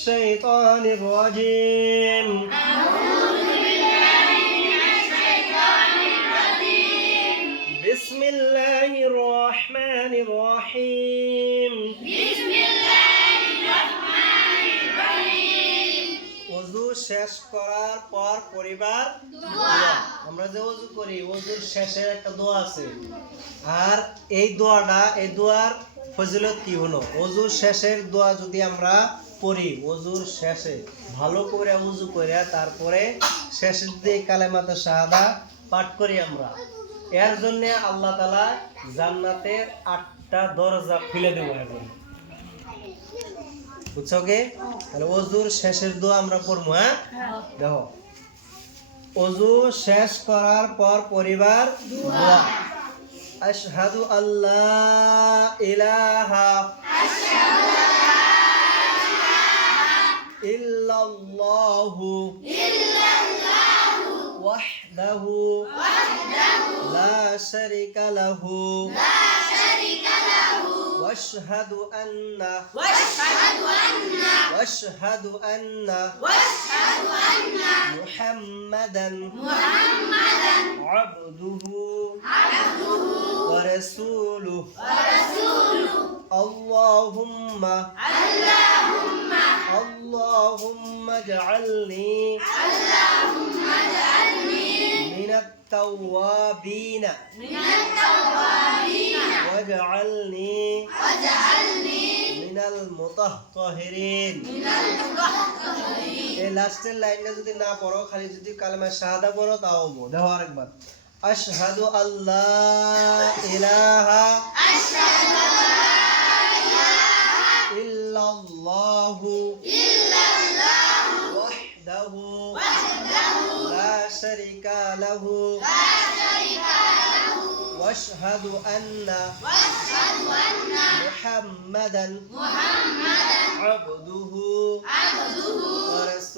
الشيطان الرجيم بسم الله الرحمن الرحيم ওযু শেষ করার পর পরিবার দোয়া আমরা যে ওযু করি ওযুর শেষে একটা দোয়া আছে আর এই দোয়ার ফজিলত কি হলো ওযুর শেষের দোয়া যদি আমরা পড়ি ওযুর শেষে ভালো করে ওযু করে তারপরে শেষের দিকে কালেমাতুশ শাহাদা পাঠ করি আমরা এর জন্য আল্লাহ তাআলা জান্নাতের 8টা দরজা খুলে দেব এখন বুঝছো কি তাহলে ওযুর শেষের দোয়া আমরা পড়বো হ্যাঁ দেখো ওযু শেষ করার পর পরিবার দোয়া আশহাদু আল্লা ইলাহা ইল্লাল্লাহু ওয়াহদাহু লা শারীকা লাহু واشهد أن محمدا عبده ورسوله اللهم اجعلني من التوابين واجعلني من المطهرين এই লাস্টের লাইনটা যদি না পড়ো খালি যদি কালেমা শাহাদা পড়ো তাও হবে দেখো আরেকবার আশহাদু আল্লা ইলাহা ইল্লাল্লাহু ওয়াহদাহু লা শারীকা লাহু واشهد أن محمدا عبده ورسوله